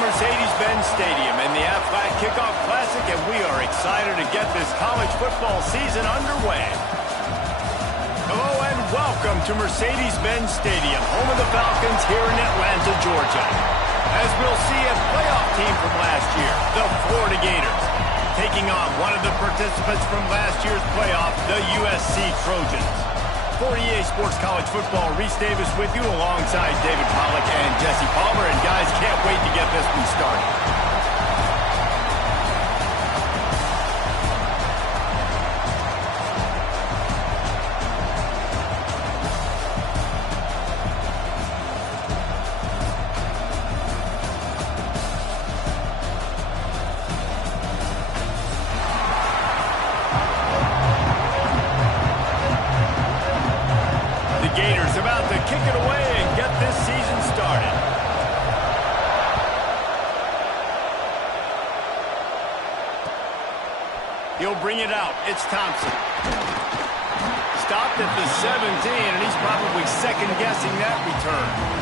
Mercedes-Benz Stadium in the Aflac Kickoff Classic, and we are excited to get this college football season underway. Hello and welcome to Mercedes-Benz Stadium, home of the Falcons here in Atlanta, Georgia. As we'll see a playoff team from last year, the Florida Gators, taking on one of the participants from last year's playoff, the USC Trojans. For EA Sports College Football, Reese Davis with you alongside David Pollack and Jesse Palmer. And guys, can't wait to get this one started. Gators about to kick it away and get this season started. He'll bring it out. It's Thompson. Stopped at the 17, and he's probably second-guessing that return.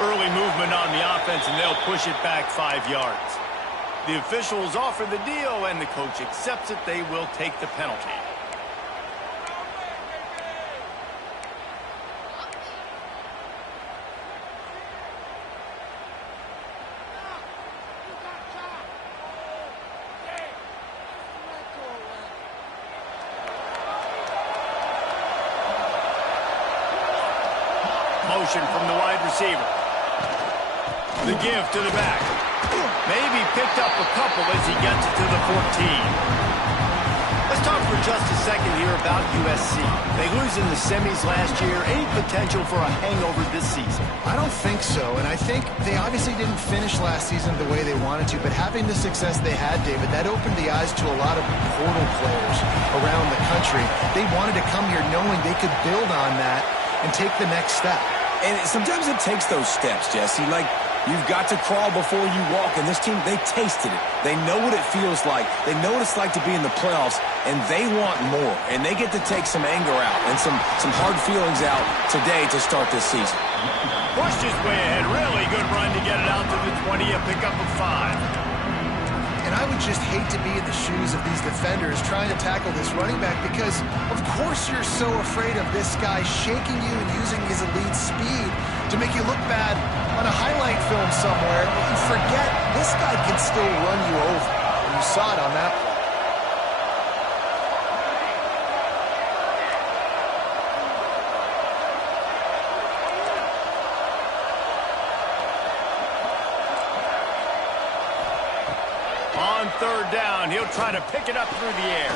Early movement on the offense, and they'll push it back 5 yards. The officials offer the deal, and the coach accepts it. They will take the penalty. Motion from the wide receiver. The give to the back. Maybe picked up a couple as he gets it to the 14. Let's talk for just a second here about USC. They lose in the semis last year. Any potential for a hangover this season? I don't think so, and I think they obviously didn't finish last season the way they wanted to, but having the success they had, David, that opened the eyes to a lot of portal players around the country. They wanted to come here knowing they could build on that and take the next step. And sometimes it takes those steps, Jesse. Like, you've got to crawl before you walk. And this team, they tasted it. They know what it feels like. They know what it's like to be in the playoffs, and they want more. And they get to take some anger out and some hard feelings out today to start this season. Pushed his way ahead. Really good run to get it out to the 20, a pickup of 5. And I would just hate to be in the shoes of these defenders trying to tackle this running back because, of course, you're so afraid of this guy shaking you and using his elite speed to make you look bad on a highlight film somewhere. But you forget this guy can still run you over. And you saw it on that play. On third down, he'll try to pick it up through the air.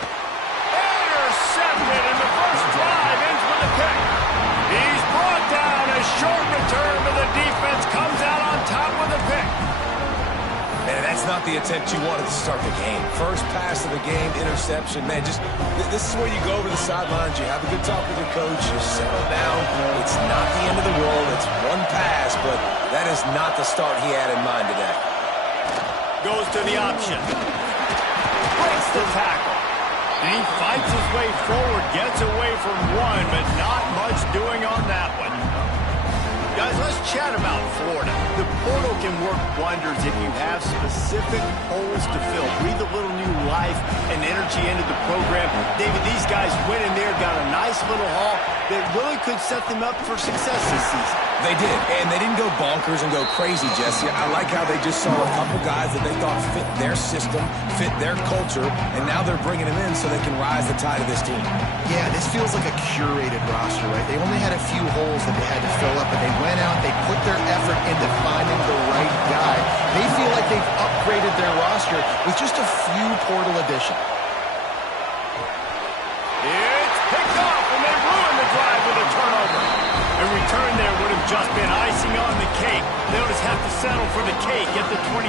Intercepted, and the first drive ends with a pick. He's brought down. A short return, but the defense comes out on top with a pick. Man, that's not the attempt you wanted to start the game. First pass of the game, interception. Man, just this is where you go over the sidelines. You have a good talk with your coach. You settle down. It's not the end of the world. It's one pass, but that is not the start he had in mind today. Goes to the option. Breaks the tackle. And he fights his way forward, gets away from one, but not much doing on that one. Guys, let's chat about Florida. The portal can work wonders if you have specific holes to fill. Breathe a little new life and energy into the program. David, these guys went in there, got a nice little haul that really could set them up for success this season. They did, and they didn't go bonkers and go crazy, Jesse. I like how they just saw a couple guys that they thought fit their system, fit their culture, and now they're bringing them in so they can rise the tide of this team. Yeah, this feels like a curated roster, right? They only had a few holes that they had to fill up, and they went out, they put their effort into finding the right guy. They feel like they've upgraded their roster with just a few portal additions. It's picked off, and they ruin the drive with a turnover. A return there would have just been icing on the cake. They'll just have to settle for the cake at the 23.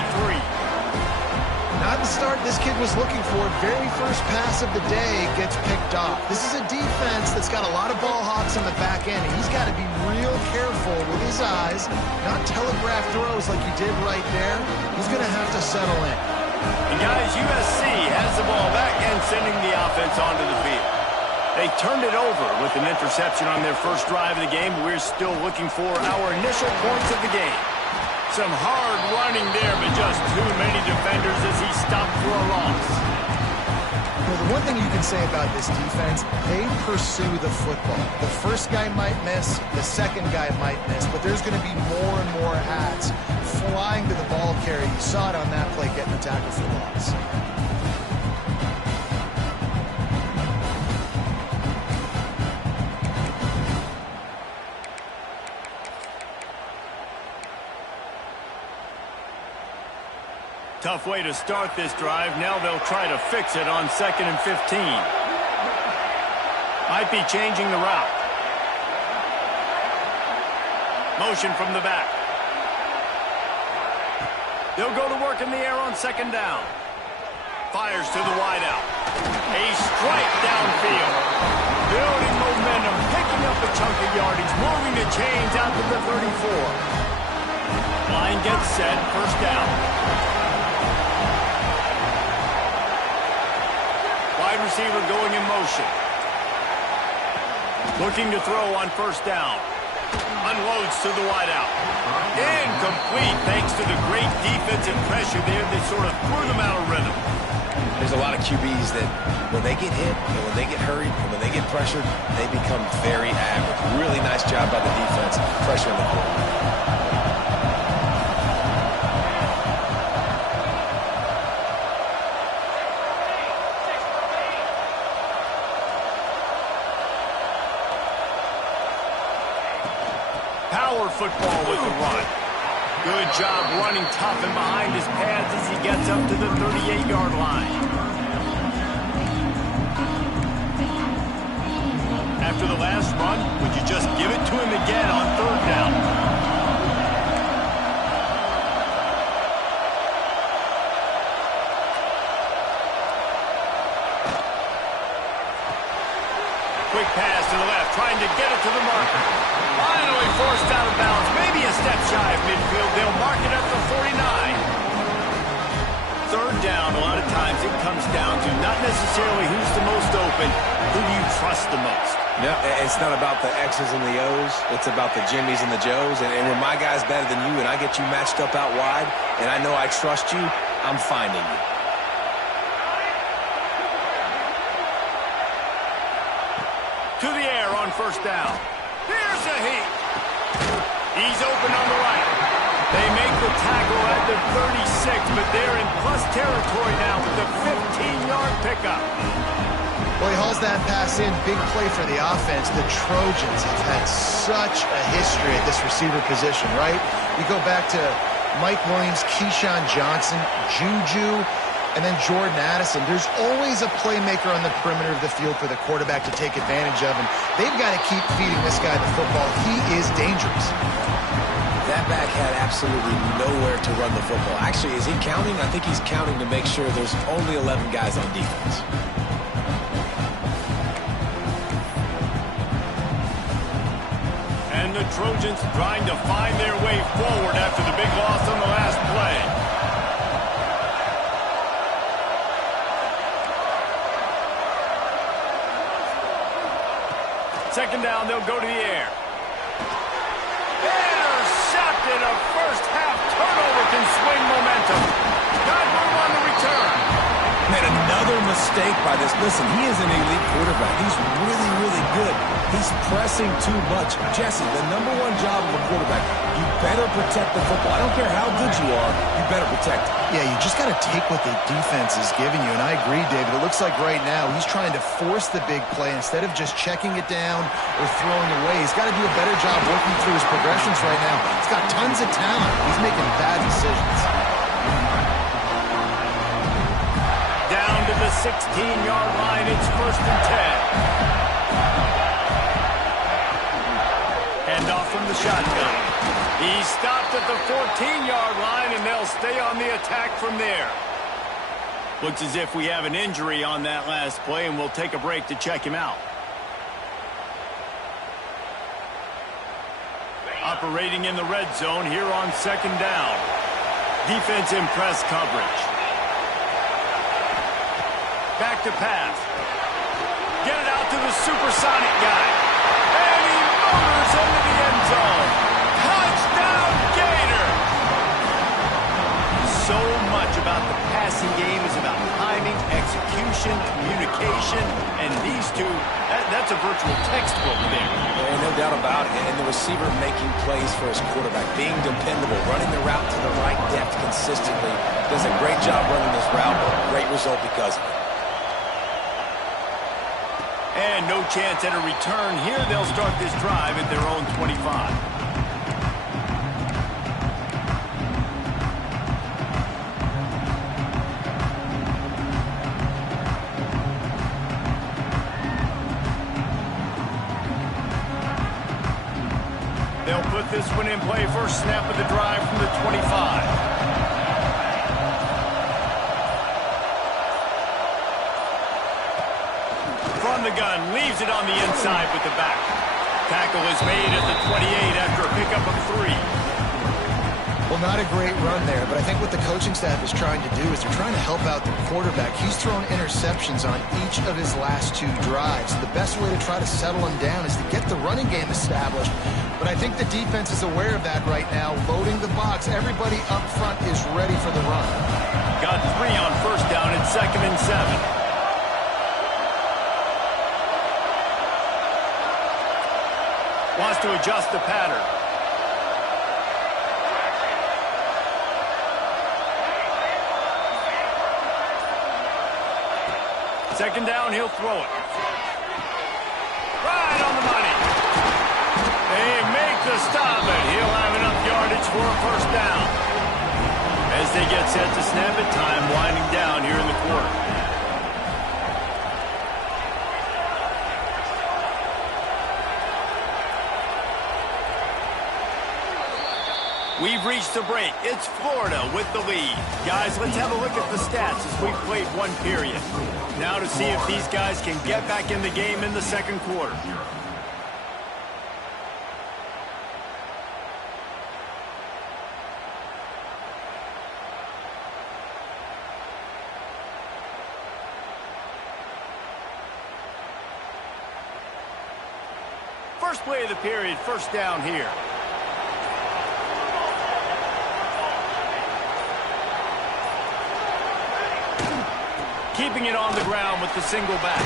Not the start this kid was looking for. Very first pass of the day gets picked off. This is a defense that's got a lot of ball hawks on the back end. He's got to be real careful with his eyes, not telegraph throws like he did right there. He's going to have to settle in. And guys, USC has the ball back and sending the offense onto the field. They turned it over with an interception on their first drive of the game. We're still looking for our initial points of the game. Some hard running there, but just too many defenders as he stopped for a loss. Well, the one thing you can say about this defense, they pursue the football. The first guy might miss, the second guy might miss, but there's going to be more and more hats flying to the ball carrier. You saw it on that play, getting the tackle for loss. Tough way to start this drive. Now they'll try to fix it on 2nd and 15. Might be changing the route. Motion from the back. They'll go to work in the air on 2nd down. Fires to the wideout. A strike downfield. Building momentum, picking up a chunk of yardage, moving the chains out to the 34. Line gets set, first down. Wide receiver going in motion. Looking to throw on first down. Unloads to the wideout. Incomplete thanks to the great defensive pressure there that sort of threw them out of rhythm. There's a lot of QBs that when they get hit and when they get hurried and when they get pressured, they become very average. Really nice job by the defense pressuring the quarterback. Football with the run. Good job running tough and behind his pads as he gets up to the 38-yard line. After the last run, would you just give it to him again on 3rd down? Quick pass to the left, trying to get it to the marker. Finally forced out of bounds, maybe a step shy of midfield. They'll mark it at the 49. 3rd down, a lot of times it comes down to not necessarily who's the most open, who do you trust the most? No, it's not about the X's and the O's. It's about the Jimmies and the Joes. And when my guy's better than you and I get you matched up out wide and I know I trust you, I'm finding you. To the air on first down. Here's a heat. He's open on the right. They make the tackle at the 36, but they're in plus territory now with the 15-yard pickup. Well, he hauls that pass in. Big play for the offense. The Trojans have had such a history at this receiver position, right? You go back to Mike Williams, Keyshawn Johnson, Juju, and then Jordan Addison. There's always a playmaker on the perimeter of the field for the quarterback to take advantage of, and they've got to keep feeding this guy the football. He is dangerous. That back had absolutely nowhere to run the football. Actually, is he counting? I think he's counting to make sure there's only 11 guys on defense. And the Trojans trying to find their way forward after the big loss on the last play. Second down, they'll go to the air. Intercepted. A first half turnover can swing momentum. Got room on the return. Made another mistake by this. Listen, he is an elite quarterback. He's really, really good. He's pressing too much. Jesse, the #1 job of a quarterback, you better protect the football. I don't care how good you are, you better protect it. Yeah, you just got to take what the defense is giving you, and I agree, David. It looks like right now he's trying to force the big play instead of just checking it down or throwing away. He's got to do a better job working through his progressions right now. He's got tons of talent. He's making bad decisions. Down to the 16-yard line. It's 1st and 10. Handoff from the shotgun. He stopped at the 14-yard line, and they'll stay on the attack from there. Looks as if we have an injury on that last play, and we'll take a break to check him out. Operating in the red zone here on second down. Defense in press coverage. Back to pass. Get it out to the supersonic guy. And he motors into the end zone. Touchdown, Gator! So much about the passing game is about timing, execution, communication, and these two, that's a virtual textbook there. Yeah, no doubt about it. And the receiver making plays for his quarterback, being dependable, running the route to the right depth consistently. Does a great job running this route, but great result because of it. And no chance at a return here. They'll start this drive at their own 25. They'll put this one in play. First snap of the drive from the 25. From the gun, leaves it on the inside with the back. Tackle is made at the 28 after a pickup of 3. Well, not a great run there, but I think what the coaching staff is trying to do is they're trying to help out the quarterback. He's thrown interceptions on each of his last 2 drives. The best way to try to settle him down is to get the running game established. But I think the defense is aware of that right now, loading the box. Everybody up front is ready for the run. Got 3 on first down and 2nd and 7. Wants to adjust the pattern. Second down, he'll throw it. Right on the money. They make the stop, and he'll have enough yardage for a first down. As they get set to snap it, time winding down here in the quarter. We've reached the break. It's Florida with the lead. Guys, let's have a look at the stats as we've played one period. Now to see if these guys can get back in the game in the second quarter. First play of the period, first down here. Keeping it on the ground with the single back.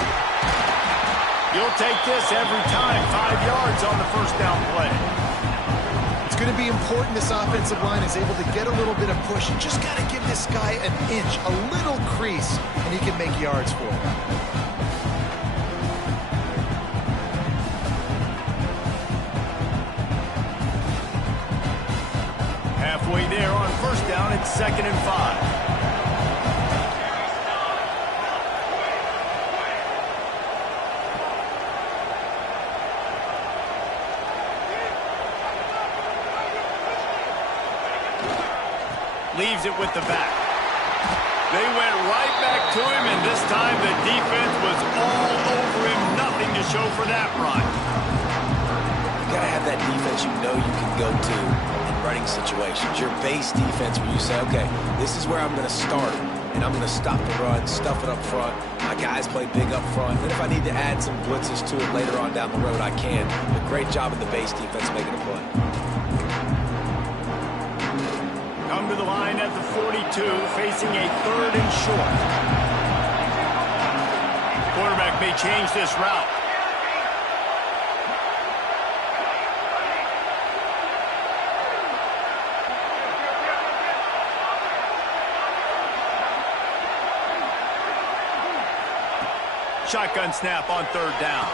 You'll take this every time. 5 yards on the first down play. It's going to be important this offensive line is able to get a little bit of push. You just got to give this guy an inch, a little crease, and he can make yards for it. Halfway there on first down, it's 2nd and 5. Leaves it with the back. They went right back to him, and this time the defense was all over him. Nothing to show for that run. You got to have that defense you know you can go to in running situations. Your base defense where you say, okay, this is where I'm going to start, and I'm going to stop the run, stuff it up front. My guys play big up front. And if I need to add some blitzes to it later on down the road, I can. But great job of the base defense making a play. Come to the line at the 42, facing a 3rd and short. Quarterback may change this route. Shotgun snap on 3rd down.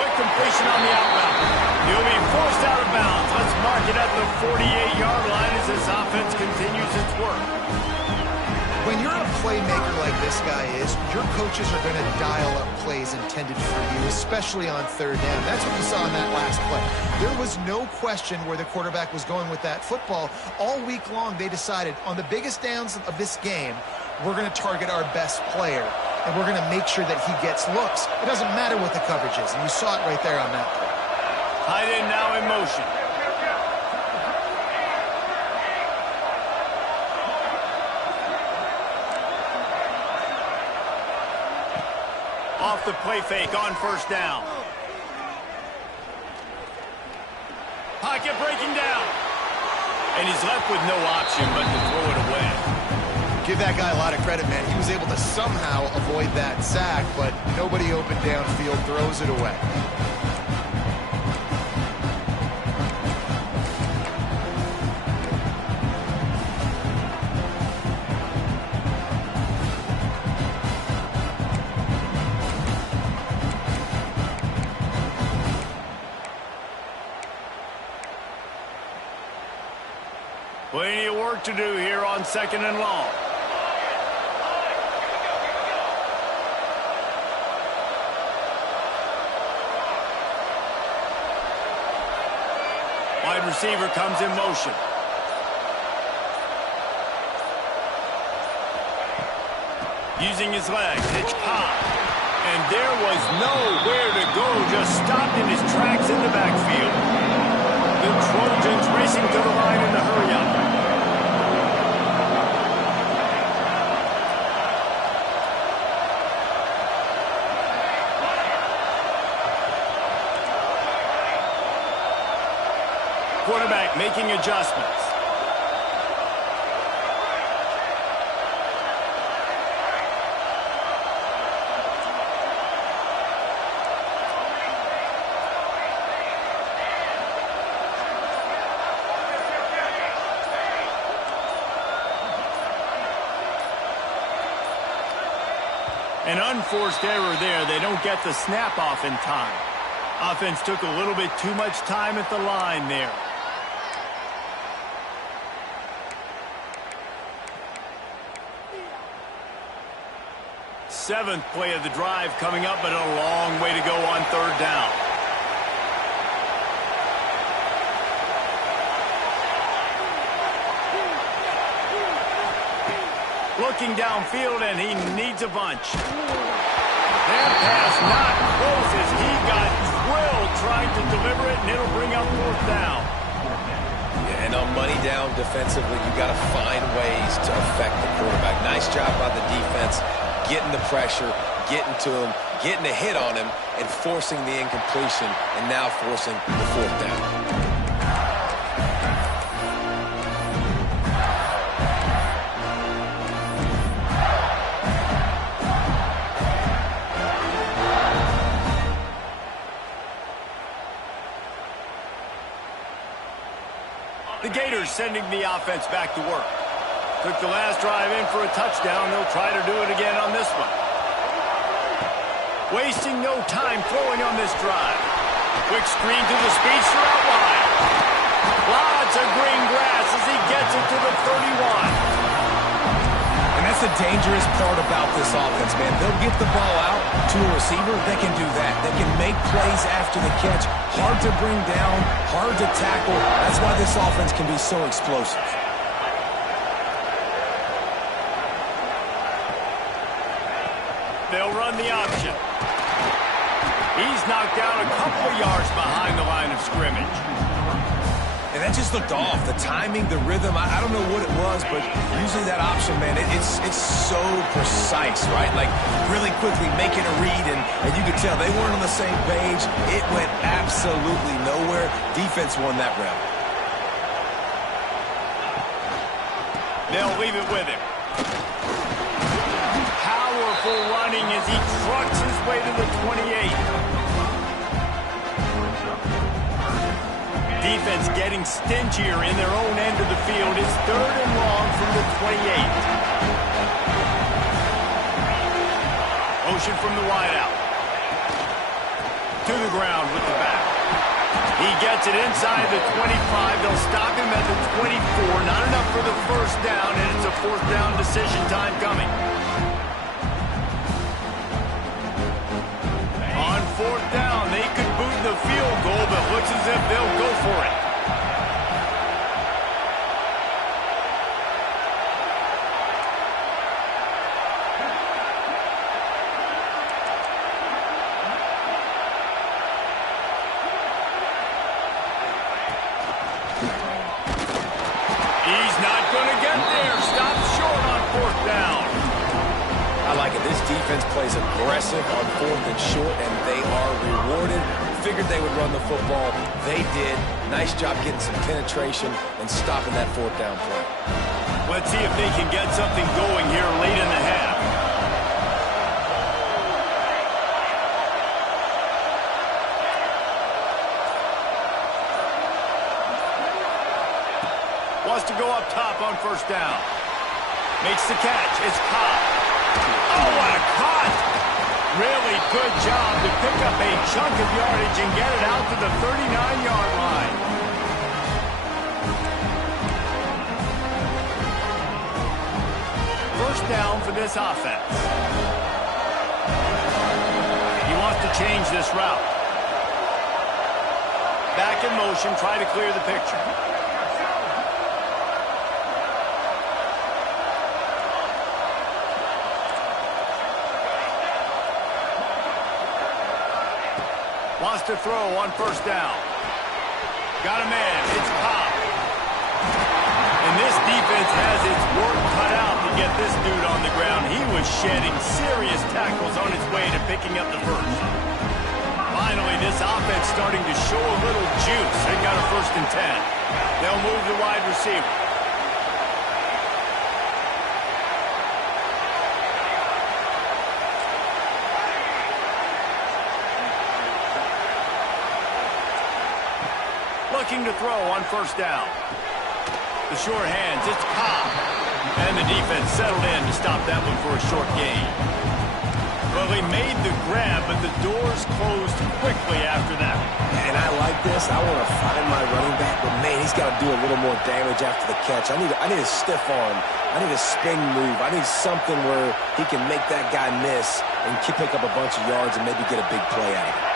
Quick completion on the outbound. He'll be forced out of bounds. Let's mark it at the 48-yard line as this offense continues its work. When you're a playmaker like this guy is, your coaches are going to dial up plays intended for you, especially on third down. That's what you saw in that last play. There was no question where the quarterback was going with that football. All week long, they decided on the biggest downs of this game, we're going to target our best player, and we're going to make sure that he gets looks. It doesn't matter what the coverage is, and you saw it right there on that play. Tight end now in motion. Off the play fake on first down. Pocket breaking down. And he's left with no option but to throw it away. Give that guy a lot of credit, man. He was able to somehow avoid that sack, but nobody open downfield, throws it away. Plenty of work to do here on second and long. Wide receiver comes in motion. Using his legs, it's Ncaa. And there was nowhere to go, just stopped in his tracks in the backfield. The Trojans racing to the line in the hurry-up. Quarterback making adjustments. An unforced error there. They don't get the snap off in time. Offense took a little bit too much time at the line there. Seventh play of the drive coming up, but a long way to go on third down. Looking downfield, and he needs a bunch. That pass not close as he got drilled trying to deliver it, and it'll bring up fourth down. Yeah, and on money down defensively, you got to find ways to affect the quarterback. Nice job by the defense, getting the pressure, getting to him, getting a hit on him, and forcing the incompletion, and now forcing the fourth down. The Gators sending the offense back to work. Took the last drive in for a touchdown. They'll try to do it again on this one. Wasting no time throwing on this drive. Quick screen to the speedster out wide. Lots of green grass as he gets it to the 31. And that's the dangerous part about this offense, man. They'll get the ball out to a receiver. They can do that. They can make plays after the catch. Hard to bring down, hard to tackle. That's why this offense can be so explosive. They'll run the option. He's knocked down a couple of yards behind the line of scrimmage. And that just looked off. The timing, the rhythm, I don't know what it was, but usually that option, man, it's so precise, right? Like really quickly making a read, and you could tell they weren't on the same page. It went absolutely nowhere. Defense won that round. They'll leave it with him. Powerful running as he trucks his way to the 28. Defense getting stingier in their own end of the field. It's third and long from the 28. Motion from the wideout. To the ground with the back. He gets it inside the 25. They'll stop him at the 24. Not enough for the first down, and it's a fourth down decision time coming. fourth down. They could boot the field goal, but looks as if they'll go for it. He's not going to get there. Stop short on fourth down. I like it. This defense plays aggressive on fourth and short, and they are rewarded. Figured they would run the football. They did. Nice job getting some penetration and stopping that fourth down play. Let's see if they can get something going here late in the half. Wants to go up top on first down. Makes the catch. It's Ncaa. Oh, what a cut! Really good job to pick up a chunk of yardage and get it out to the 39-yard line. First down for this offense. He wants to change this route. Back in motion, try to clear the picture. Wants to throw on first down. Got a man. It's Ncaa. And this defense has its work cut out to get this dude on the ground. He was shedding serious tackles on his way to picking up the first. Finally, this offense starting to show a little juice. They got a 1st and 10. They'll move the wide receiver. Looking to throw on first down. The short hands, it's Ncaa. And the defense settled in to stop that one for a short gain. Well, he made the grab, but the doors closed quickly after that. And I like this. I want to find my running back, but man, he's got to do a little more damage after the catch. I need a stiff arm. I need a spin move. I need something where he can make that guy miss and pick up a bunch of yards and maybe get a big play out of it.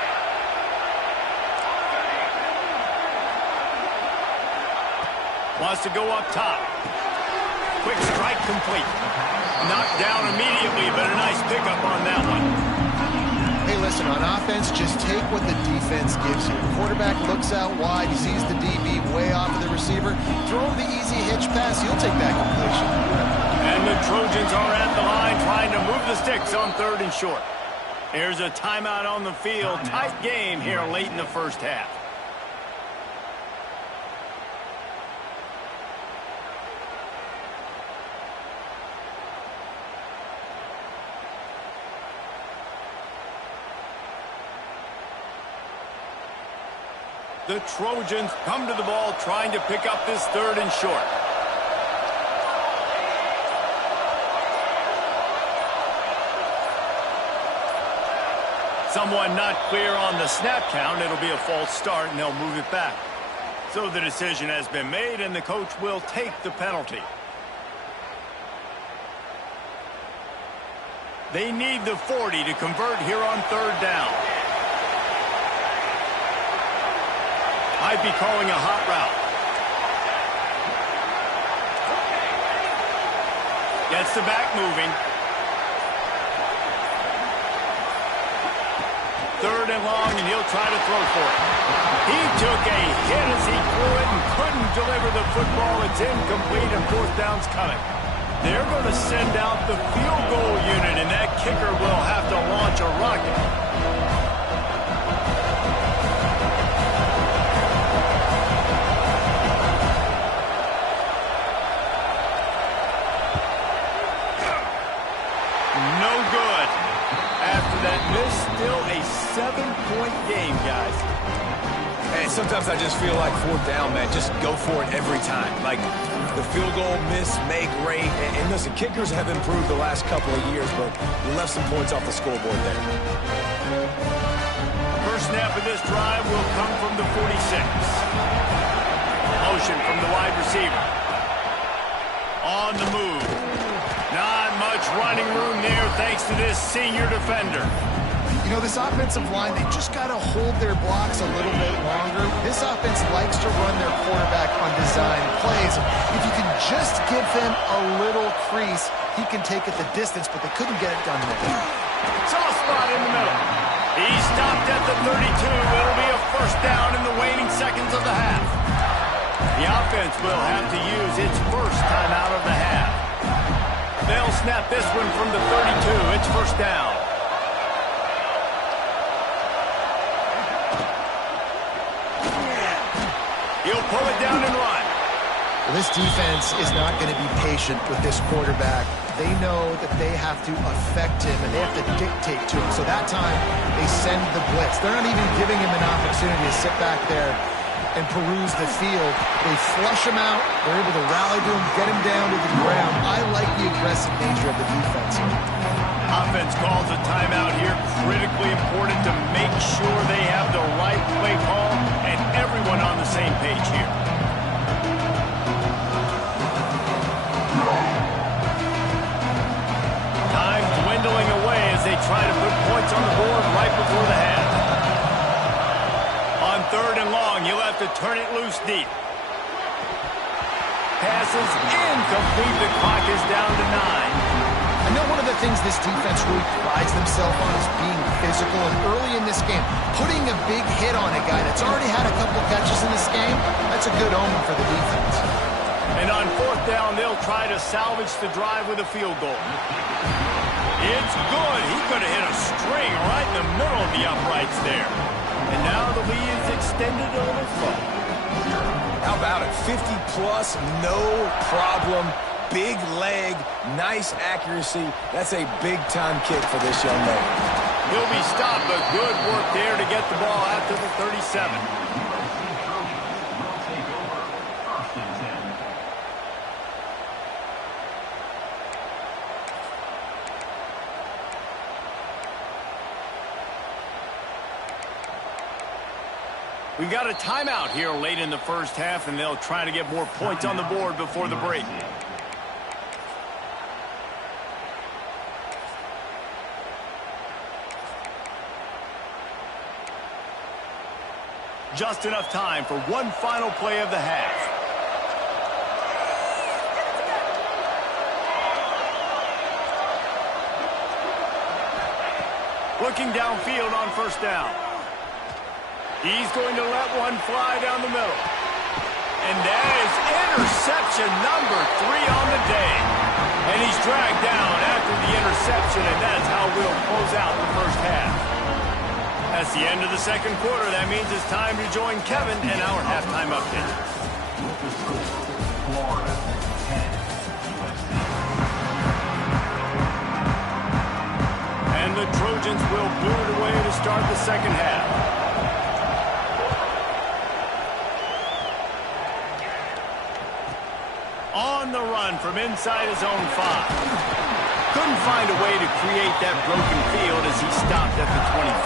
Wants to go up top. Quick strike complete. Knocked down immediately, but a nice pickup on that one. Hey, listen, on offense, just take what the defense gives you. Quarterback looks out wide, he sees the DB way off of the receiver. Throw him the easy hitch pass, he'll take that completion. And the Trojans are at the line trying to move the sticks on 3rd and short. Here's a timeout on the field. Tight game here late in the first half. The Trojans come to the ball trying to pick up this 3rd and short. Someone not clear on the snap count. It'll be a false start, and they'll move it back. So the decision has been made, and the coach will take the penalty. They need the 40 to convert here on 3rd down. Might be calling a hot route. Gets the back moving. 3rd and long, and he'll try to throw for it. He took a hit as he threw it and couldn't deliver the football. It's incomplete, and 4th down's coming. They're going to send out the field goal unit, and that kicker will have to launch a rocket. Still a 7-point game, guys. And sometimes I just feel like 4th down, man. Just go for it every time. Like the field goal, miss, make, great. And listen, kickers have improved the last couple of years, but you left some points off the scoreboard there. First snap of this drive will come from the 46. Motion from the wide receiver. On the move. Not much running room there thanks to this senior defender. You know, this offensive line, they just got to hold their blocks a little bit longer. This offense likes to run their quarterback on design plays. If you can just give him a little crease, he can take it the distance, but they couldn't get it done there. Soft spot in the middle. He stopped at the 32. It'll be a first down in the waning seconds of the half. The offense will have to use its first time out of the half. They'll snap this one from the 32. It's first down. He'll pull it down and run. Well, this defense is not going to be patient with this quarterback. They know that they have to affect him, and they have to dictate to him. So that time, they send the blitz. They're not even giving him an opportunity to sit back there and peruse the field. They flush him out. They're able to rally to him, get him down to the ground. I like the aggressive nature of the defense here. Offense calls a timeout here. Critically important to make sure they have the right play call and everyone on the same page here. Time dwindling away as they try to put points on the board right before the half. On third and long, you'll have to turn it loose deep. Passes incomplete. The clock is down to 9. I know one of the things this defense really prides themselves on is being physical, and early in this game, putting a big hit on a guy that's already had a couple catches in this game, that's a good omen for the defense. And on fourth down, they'll try to salvage the drive with a field goal. It's good. He could have hit a string right in the middle of the uprights there. And now the lead is extended a little further. How about it? 50-plus, no problem. Big leg, nice accuracy. That's a big-time kick for this young man. He'll be stopped, but good work there to get the ball out to the 37. We've got a timeout here late in the first half, and they'll try to get more points on the board before the break. Just enough time for one final play of the half. Looking downfield on first down. He's going to let one fly down the middle. And that is interception number 3 on the day. And he's dragged down after the interception, and that's how we'll close out the first half. That's the end of the second quarter. That means it's time to join Kevin in our halftime update. And the Trojans will boot it away to start the second half. On the run from inside his own 5. Couldn't find a way to create that broken field as he stopped at the 25.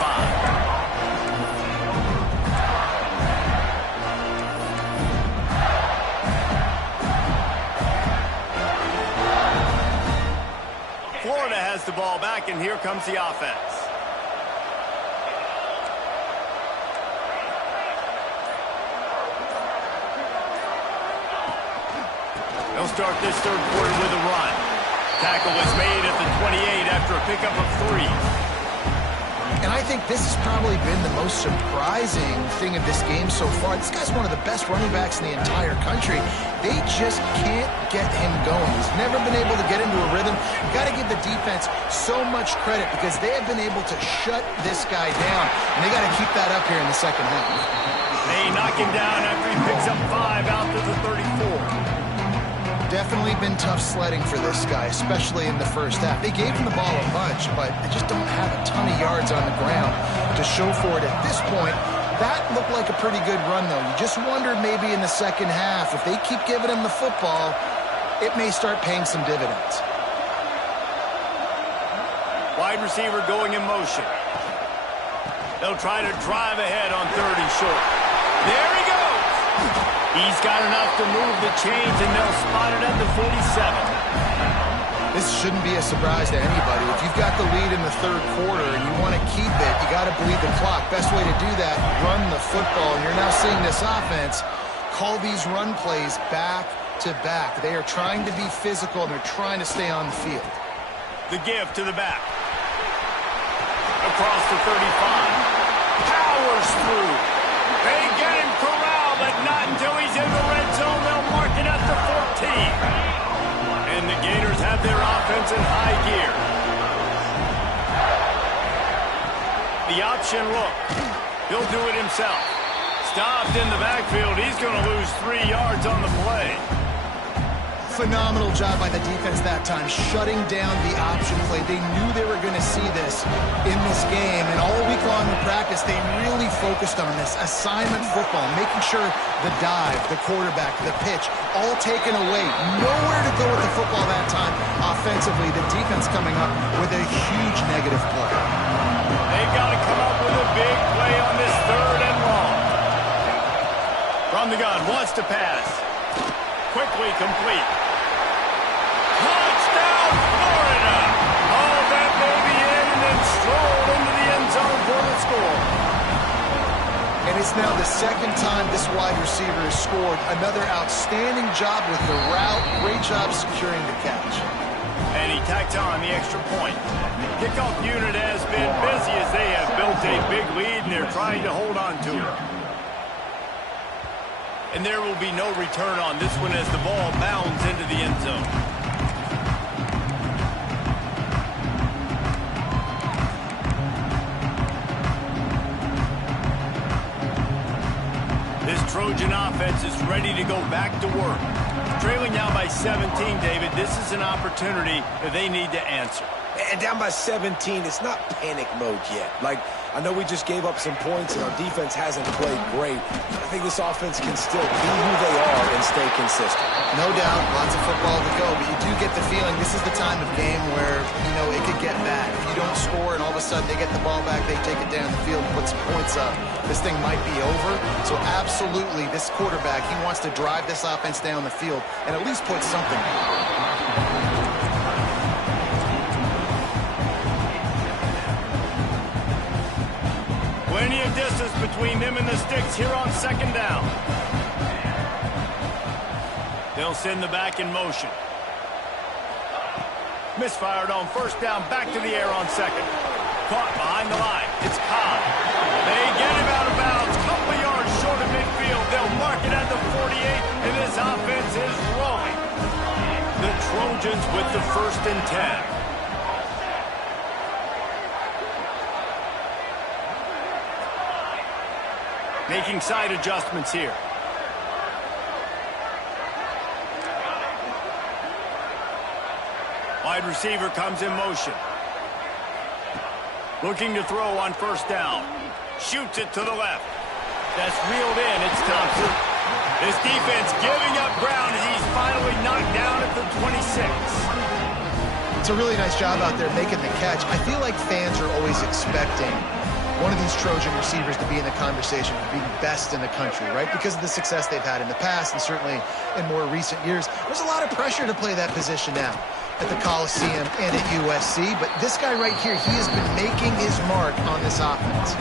Florida has the ball back, and here comes the offense. They'll start this third quarter with a run. Tackle was made at the 28 after a pickup of 3. And I think this has probably been the most surprising thing of this game so far. This guy's one of the best running backs in the entire country. They just can't get him going. He's never been able to get into a rhythm. You've got to give the defense so much credit because they have been able to shut this guy down. And they got to keep that up here in the second half. They knock him down after he picks up 5 out to the 34. Definitely been tough sledding for this guy, especially in the first half. They gave him the ball a bunch, but they just don't have a ton of yards on the ground to show for it at this point. That looked like a pretty good run, though. You just wondered maybe in the second half, if they keep giving him the football, it may start paying some dividends. Wide receiver going in motion. They'll try to drive ahead on 3rd and short. There he goes! He's got enough to move the chains, and they'll spot it at the 47. This shouldn't be a surprise to anybody. If you've got the lead in the third quarter and you want to keep it, you got to bleed the clock. Best way to do that, run the football. And you're now seeing this offense call these run plays back to back. They are trying to be physical, and they're trying to stay on the field. The give to the back. Across the 35. Powers through. They get him corralled, but not until he's in the red zone. They'll mark it at the 14. And the Gators have their offense in high gear. The option look. He'll do it himself. Stopped in the backfield. He's going to lose 3 yards on the play. Phenomenal job by the defense that time, shutting down the option play. They knew they were going to see this in this game, and all week long in practice, they really focused on this assignment football, making sure the dive, the quarterback, the pitch, all taken away. Nowhere to go with the football that time offensively. The defense coming up with a huge negative play. They've got to come up with a big play on this third and long. From the gun, wants to pass. Quickly complete. Touchdown, Florida! All that baby in and then strolled into the end zone for the score. And it's now the second time this wide receiver has scored. Another outstanding job with the route. Great job securing the catch. And he tacked on the extra point. Kickoff unit has been busy as they have built a big lead, and they're trying to hold on to it. And there will be no return on this one as the ball bounds into the end zone. This Trojan offense is ready to go back to work. Trailing now by 17, David. This is an opportunity that they need to answer. And down by 17, it's not panic mode yet. Like, I know we just gave up some points and our defense hasn't played great. I think this offense can still be who they are and stay consistent. No doubt, lots of football to go, but you do get the feeling this is the time of game where, you know, it could get bad. If you don't score and all of a sudden they get the ball back, they take it down the field and put some points up, this thing might be over. So absolutely, this quarterback, he wants to drive this offense down the field and at least put something on. Plenty of distance between them and the sticks here on second down. They'll send the back in motion. Misfired on first down, back to the air on second. Caught behind the line. It's Ncaa. They get him out of bounds. Couple yards short of midfield. They'll mark it at the 48, and this offense is rolling. The Trojans with the 1st and 10. Making side adjustments here. Wide receiver comes in motion. Looking to throw on first down. Shoots it to the left. That's reeled in. It's Thompson. This defense giving up ground as he's finally knocked down at the 26. It's a really nice job out there making the catch. I feel like fans are always expecting one of these Trojan receivers to be in the conversation for being best in the country, right? Because of the success they've had in the past and certainly in more recent years. There's a lot of pressure to play that position now at the Coliseum and at USC. But this guy right here, he has been making his mark on this offense.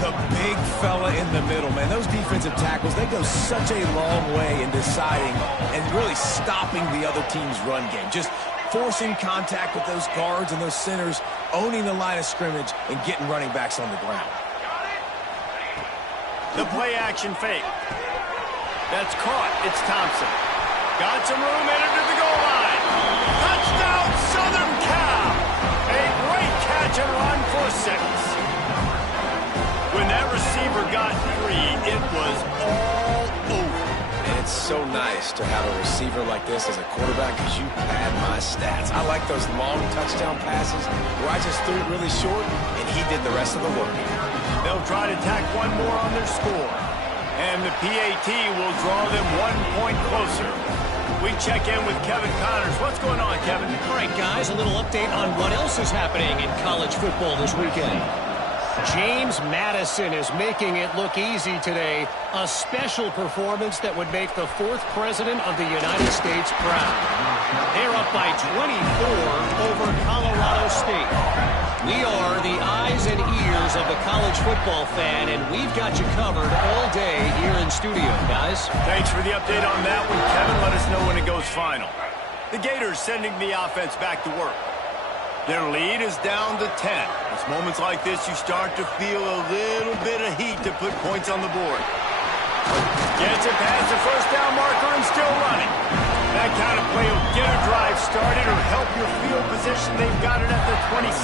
The big fella in the middle, man. Those defensive tackles, they go such a long way in deciding and really stopping the other team's run game. Just forcing contact with those guards and those centers, owning the line of scrimmage, and getting running backs on the ground. The play action fake. That's caught. It's Thompson. Got some room, headed to the goal line. Touchdown, Southern Cal. A great catch and run for 6. When that receiver got free, it was all over. And it's so nice to have a receiver like this as a quarterback because you pad my stats. I like those long touchdown passes where I just threw it really short and he did the rest of the work. They'll try to tack one more on their score. And the PAT will draw them 1 point closer. We check in with Kevin Connors. What's going on, Kevin? All right, guys, a little update on what else is happening in college football this weekend. James Madison is making it look easy today. A special performance that would make the 4th president of the United States proud. They're up by 24 over Colorado State. We are the eyes and ears of the college football fan, and we've got you covered all day here in studio, guys. Thanks for the update on that one, Kevin. Let us know when it goes final. The Gators sending the offense back to work. Their lead is down to 10. It's moments like this you start to feel a little bit of heat to put points on the board. Gets it past the first down marker and still running. That kind of play will get a drive started or help your field position. They've got it at the 27.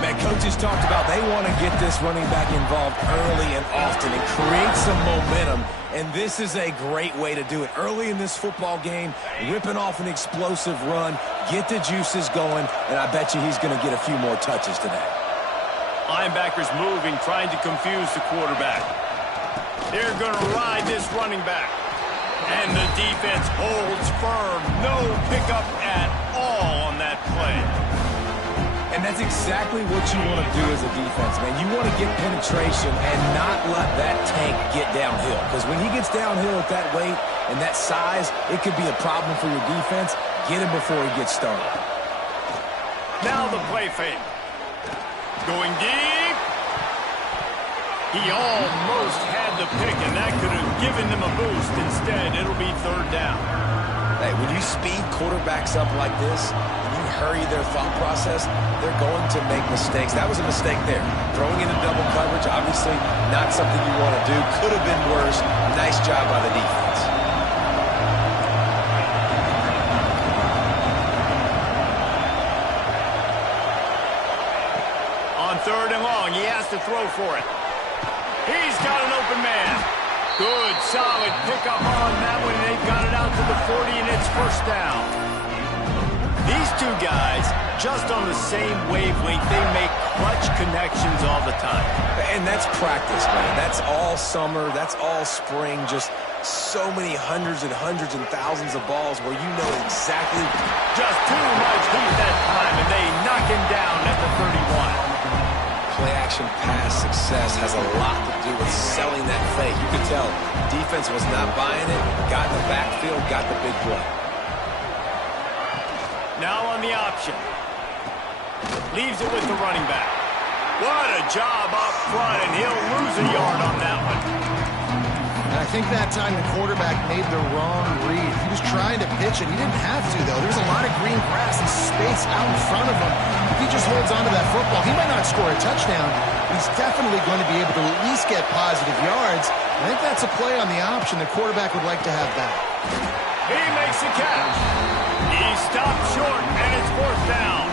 Man, coaches talked about they want to get this running back involved early and often and create some momentum, and this is a great way to do it. Early in this football game, ripping off an explosive run, get the juices going, and I bet you he's going to get a few more touches today. Linebackers moving, trying to confuse the quarterback. They're going to ride this running back. And the defense holds firm. No pickup at all on that play. And that's exactly what you want to do as a defense, man. You want to get penetration and not let that tank get downhill. Because when he gets downhill at that weight and that size, it could be a problem for your defense. Get him before he gets started. Now the play fake. Going deep. He almost had the pick, and that could have given them a boost. Instead, it'll be 3rd down. Hey, when you speed quarterbacks up like this, and you hurry their thought process, they're going to make mistakes. That was a mistake there. Throwing into double coverage, obviously not something you want to do. Could have been worse. Nice job by the defense. On 3rd and long, he has to throw for it. He's got an open man. Good, solid pickup on that one. They've got it out to the 40, and it's 1st down. These two guys, just on the same wavelength, they make clutch connections all the time. And that's practice, man. That's all summer. That's all spring. Just so many hundreds and thousands of balls where you know exactly. Just too much heat that time, and they knock him down at the 31. Play-action pass success has a lot to do with selling that fake. You could tell defense was not buying it, got in the backfield, got the big play. Now on the option. Leaves it with the running back. What a job up front, and he'll lose a yard on that one. And I think that time the quarterback made the wrong read. He was trying to pitch it. He didn't have to, though. There's a lot of green grass and space out in front of him. If he just holds onto that football, he might not score a touchdown. He's definitely going to be able to at least get positive yards. I think that's a play on the option. The quarterback would like to have that. He makes the catch. He stopped short, and it's 4th down.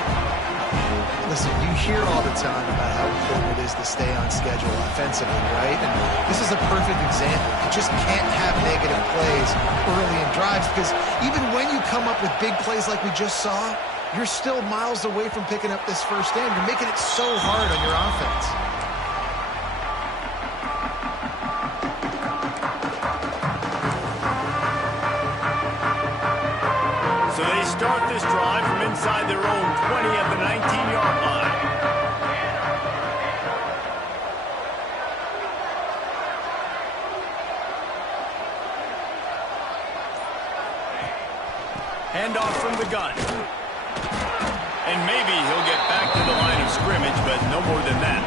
Listen, you hear all the time about how important it is to stay on schedule offensively, right? And this is a perfect example. You just can't have negative plays early in drives because even when you come up with big plays like we just saw, you're still miles away from picking up this 1st down. You're making it so hard on your offense. So they start this drive from inside their own 20 at the 19-yard line. Handoff from the gun. And maybe he'll get back to the line of scrimmage, but no more than that.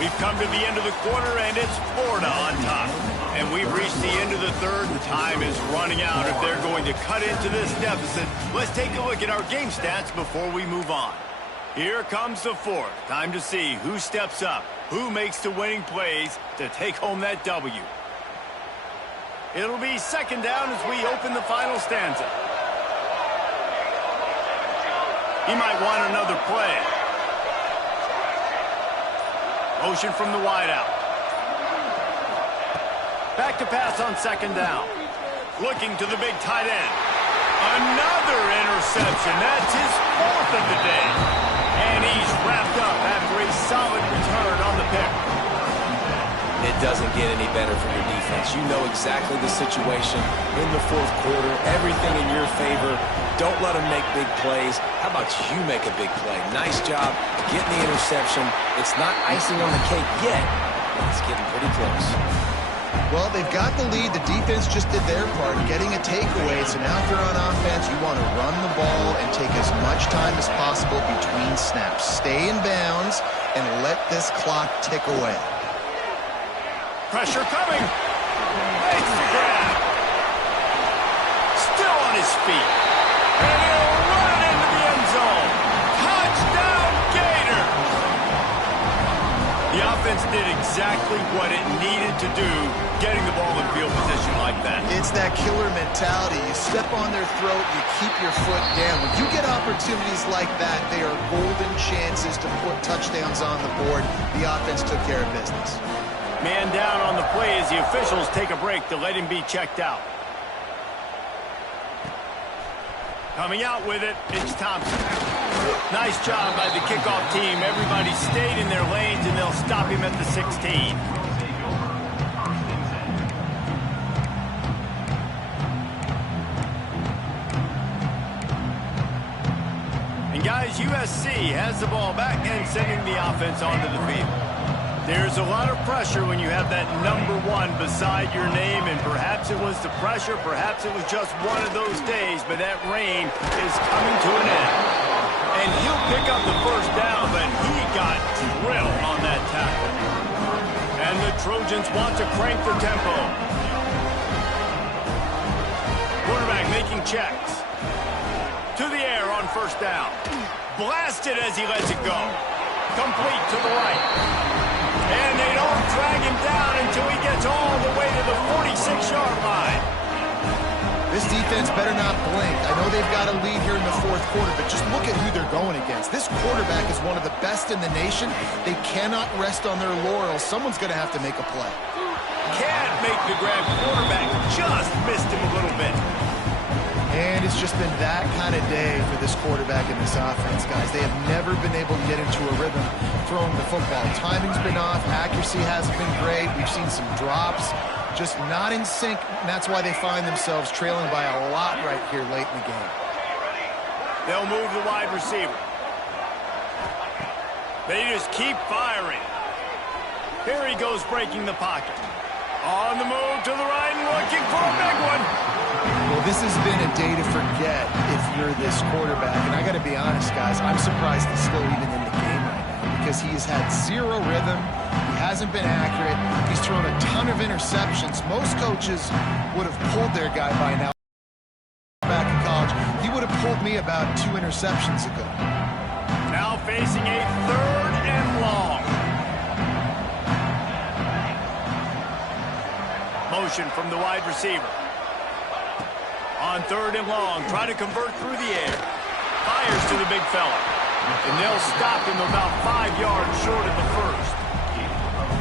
We've come to the end of the quarter, and it's Florida on top. And we've reached the end of the 3rd. Time is running out if they're going to cut into this deficit. Let's take a look at our game stats before we move on. Here comes the 4th. Time to see who steps up, who makes the winning plays to take home that W. It'll be 2nd down as we open the final stanza. He might want another play. Motion from the wideout. Back to pass on 2nd down. Looking to the big tight end. Another interception. That's his 4th of the day. And he's wrapped up after a solid return on the pick. It doesn't get any better for your defense. You know exactly the situation in the fourth quarter, everything in your favor. Don't let them make big plays. How about you make a big play? Nice job getting the interception. It's not icing on the cake yet, but it's getting pretty close. Well, they've got the lead. The defense just did their part, getting a takeaway. So now if they're on offense, you want to run the ball and take as much time as possible between snaps. Stay in bounds and let this clock tick away. Pressure coming. Makes the grab. Still on his feet. And he'll run it into the end zone. Touchdown, Gator. The offense did exactly what it needed to do, getting the ball in field position like that. It's that killer mentality. You step on their throat, you keep your foot down. When you get opportunities like that, they are golden chances to put touchdowns on the board. The offense took care of business. Man down on the play as the officials take a break to let him be checked out. Coming out with it, it's Thompson. Nice job by the kickoff team. Everybody stayed in their lanes, and they'll stop him at the 16. And guys, USC has the ball back and sending the offense onto the field. There's a lot of pressure when you have that number 1 beside your name, and perhaps it was the pressure, perhaps it was just one of those days, but that rain is coming to an end. And he'll pick up the first down, but he got drilled on that tackle. And the Trojans want to crank the tempo. Quarterback making checks. To the air on first down. Blasted as he lets it go. Complete to the right. And they don't drag him down until he gets all the way to the 46-yard line. This defense better not blink. I know they've got a lead here in the fourth quarter, but just look at who they're going against. This quarterback is one of the best in the nation. They cannot rest on their laurels. Someone's going to have to make a play. Can't make the grab. Quarterback just missed him a little bit. And it's just been that kind of day for this quarterback and this offense, guys. They have never been able to get into a rhythm throwing the football. Timing's been off. Accuracy hasn't been great. We've seen some drops. Just not in sync, and that's why they find themselves trailing by a lot right here late in the game. They'll move the wide receiver. They just keep firing. Here he goes breaking the pocket. On the move to the right and looking for a big one. Well, this has been a day to forget if you're this quarterback. And I got to be honest, guys, I'm surprised he's still even in the game right now because he has had zero rhythm. He hasn't been accurate. He's thrown a ton of interceptions. Most coaches would have pulled their guy by now. Back in college, he would have pulled me about 2 interceptions ago. Now facing a 3rd and long. Motion from the wide receiver. On 3rd and long, try to convert through the air. Fires to the big fella. And they'll stop him about 5 yards short of the first.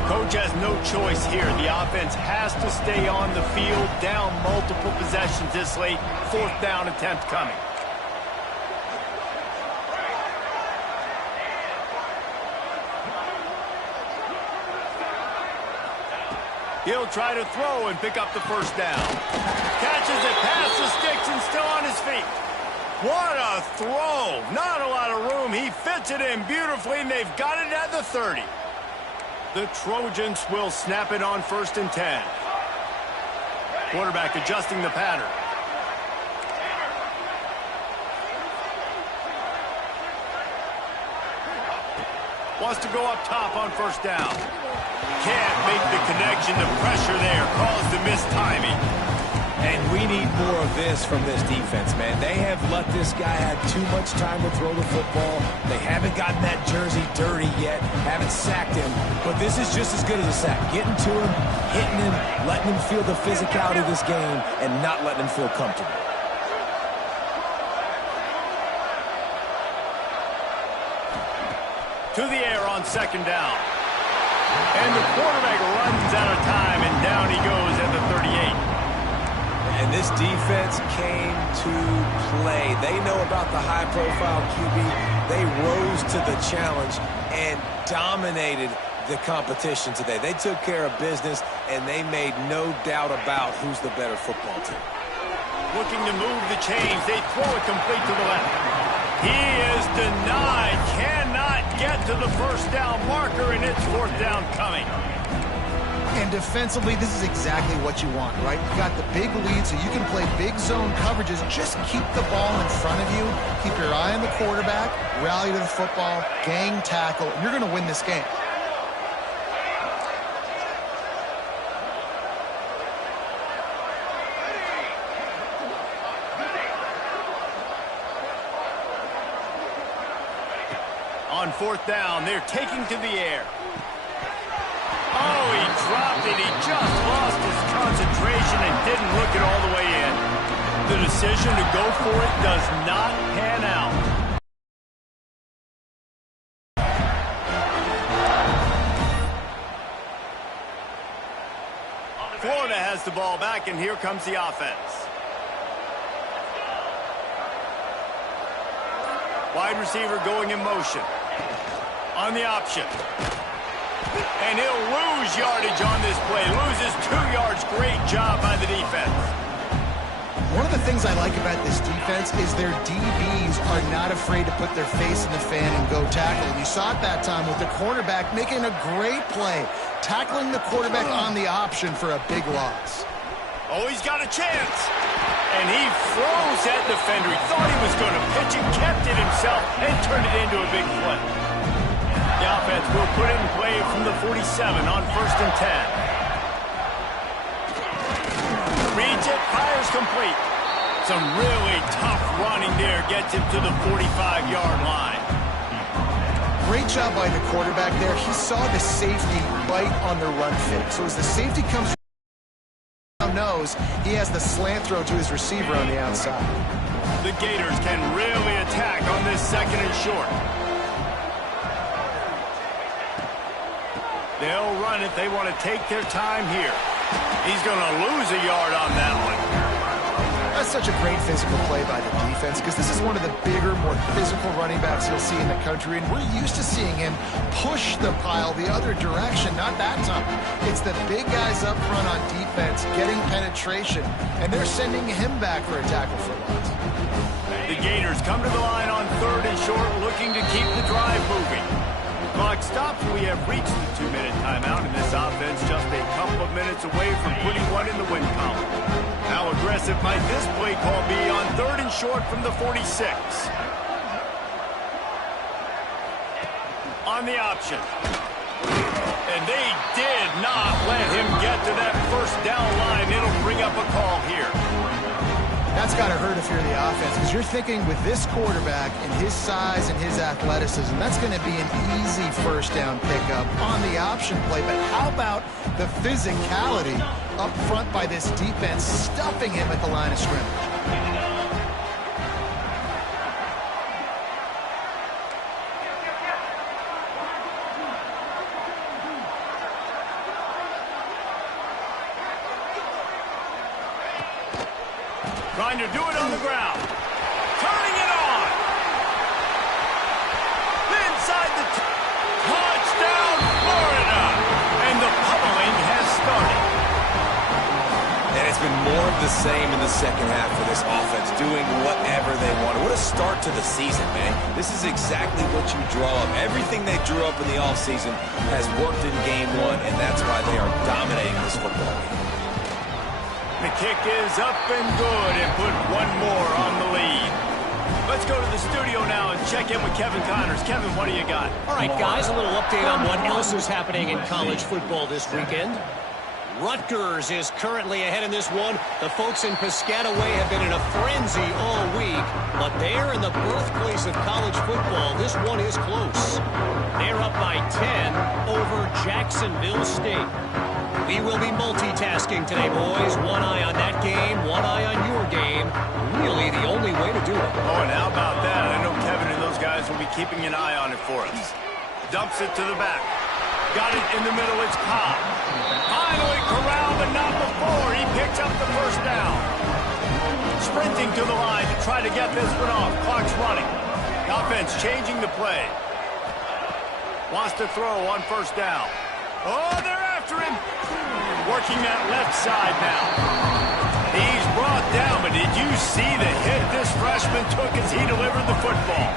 Coach has no choice here. The offense has to stay on the field, down multiple possessions this late. 4th down attempt coming. He'll try to throw and pick up the first down. Catches it past the sticks and still on his feet. What a throw. Not a lot of room. He fits it in beautifully, and they've got it at the 30. The Trojans will snap it on 1st and 10. Quarterback adjusting the pattern. Wants to go up top on 1st down. Can't make the connection. The pressure there caused the missed timing. And we need more of this from this defense, man. They have let this guy have too much time to throw the football. They haven't gotten that jersey dirty yet, haven't sacked him. But this is just as good as a sack. Getting to him, hitting him, letting him feel the physicality of this game, and not letting him feel comfortable. To the air on 2nd down. And the quarterback runs out of time, and down he goes at the 38. And this defense came to play. They know about the high-profile QB. They rose to the challenge and dominated the competition today. They took care of business, and they made no doubt about who's the better football team. Looking to move the chains. They throw it complete to the left. He is denied. Cannot get to the first down marker, and it's fourth down coming. And defensively, this is exactly what you want, right? You got the big lead, so you can play big zone coverages. Just keep the ball in front of you. Keep your eye on the quarterback. Rally to the football. Gang tackle. And you're going to win this game. On fourth down, they're taking to the air. Oh, he dropped it. He just lost his concentration and didn't look it all the way in. The decision to go for it does not pan out. Florida has the ball back, and here comes the offense. Wide receiver going in motion. On the option. And he'll lose yardage on this play. Loses 2 yards. Great job by the defense. One of the things I like about this defense is their DBs are not afraid to put their face in the fan and go tackle. And you saw it that time with the cornerback making a great play, tackling the quarterback on the option for a big loss. Oh, he's got a chance. And he froze that defender. He thought he was going to pitch it, kept it himself, and turned it into a big play. The offense will put it in play from the 47 on 1st and 10. Reads it, fires complete. Some really tough running there gets him to the 45-yard line. Great job by the quarterback there. He saw the safety right on the run fake. So as the safety comes knows, he has the slant throw to his receiver on the outside. The Gators can really attack on this 2nd and short. They'll run it. They want to take their time here. He's going to lose a yard on that one. That's such a great physical play by the defense because this is one of the bigger, more physical running backs you'll see in the country, and we're used to seeing him push the pile the other direction. Not that time. It's the big guys up front on defense getting penetration, and they're sending him back for a tackle for loss. The Gators come to the line on 3rd and short, looking to keep the drive moving. Clock stops. We have reached the 2-minute timeout, and this offense just a couple of minutes away from putting one in the win column. How aggressive might this play call be on 3rd and short from the 46? On the option. And they did not let him get to that first down line. It'll bring up a call here. That's got to hurt if you're the offense, because you're thinking with this quarterback and his size and his athleticism, that's going to be an easy first down pickup on the option play. But how about the physicality up front by this defense, stuffing him at the line of scrimmage? Trying to do it on the ground. Turning it on. Inside the touchdown, Florida. And the pummeling has started. And it's been more of the same in the second half for this offense, doing whatever they want. What a start to the season, man. This is exactly what you draw up. Everything they drew up in the offseason has worked in game 1, and that's why they are dominating this football game. The kick is up and good, and put one more on the lead. Let's go to the studio now and check in with Kevin Connors. Kevin, what do you got? All right, guys, a little update on what else is happening in college football this weekend. Rutgers is currently ahead in this one. The folks in Piscataway have been in a frenzy all week, but they're in the birthplace of college football. This one is close. They're up by 10 over Jacksonville State. We will be multitasking today, boys. One eye on that game, one eye on your game. Really the only way to do it. Oh, and how about that? I know Kevin and those guys will be keeping an eye on it for us. Dumps it to the back. Got it in the middle. It's Cobb. Finally corralled, but not before. He picks up the first down. Sprinting to the line to try to get this one off. Clock's running. Offense changing the play. Wants to throw on first down. Oh, they're after him. Working that left side now. He's brought down, but did you see the hit this freshman took as he delivered the football?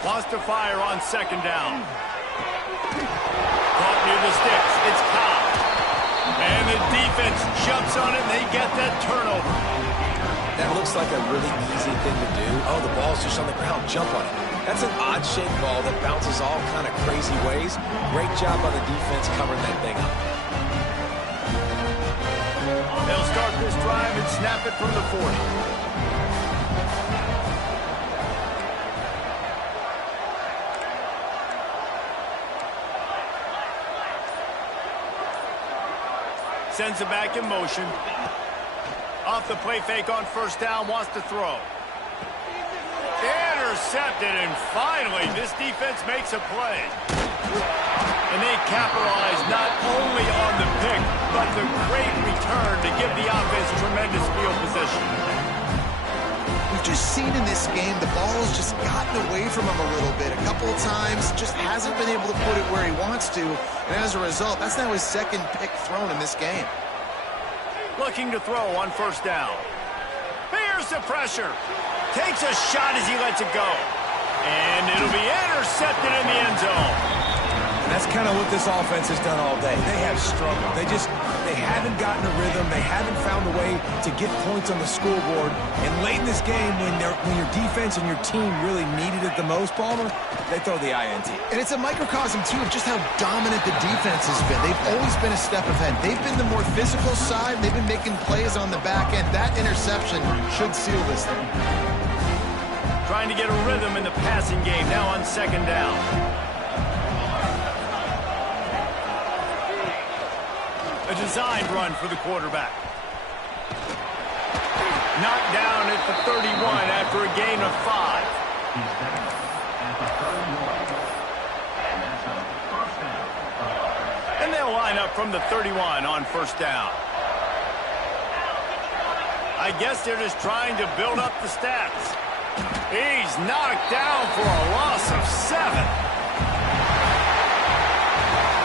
Wants to fire on second down. Caught near the sticks. It's Ncaa. And the defense jumps on it, and they get that turnover. That looks like a really easy thing to do. Oh, the ball's just on the ground. Jump on it. That's an odd-shaped ball that bounces all kind of crazy ways. Great job on the defense covering that thing up. They'll start this drive and snap it from the 40. Sends it back in motion. Off the play fake on first down, wants to throw. Intercepted, and finally, this defense makes a play. And they capitalize not only on the pick, but the great return to give the offense tremendous field position. We've just seen in this game the ball has just gotten away from him a little bit. A couple of times, just hasn't been able to put it where he wants to. And as a result, that's now his second pick thrown in this game. Looking to throw on first down. Here's the pressure. Takes a shot as he lets it go. And it'll be intercepted in the end zone. And that's kind of what this offense has done all day. They have struggled. They haven't gotten a rhythm. They haven't found a way to get points on the scoreboard. And late in this game, when your defense and your team really needed it the most, Palmer, they throw the INT. And it's a microcosm, too, of just how dominant the defense has been. They've always been a step ahead. They've been the more physical side. They've been making plays on the back end. That interception should seal this thing. Trying to get a rhythm in the passing game now on second down. A designed run for the quarterback. Knocked down at the 31 after a gain of 5. And they'll line up from the 31 on first down. I guess they're just trying to build up the stats. He's knocked down for a loss of 7.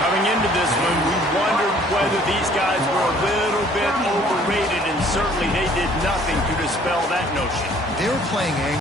Coming into this one, we wondered whether these guys were a little bit overrated, and certainly they did nothing to dispel that notion. They were playing angry.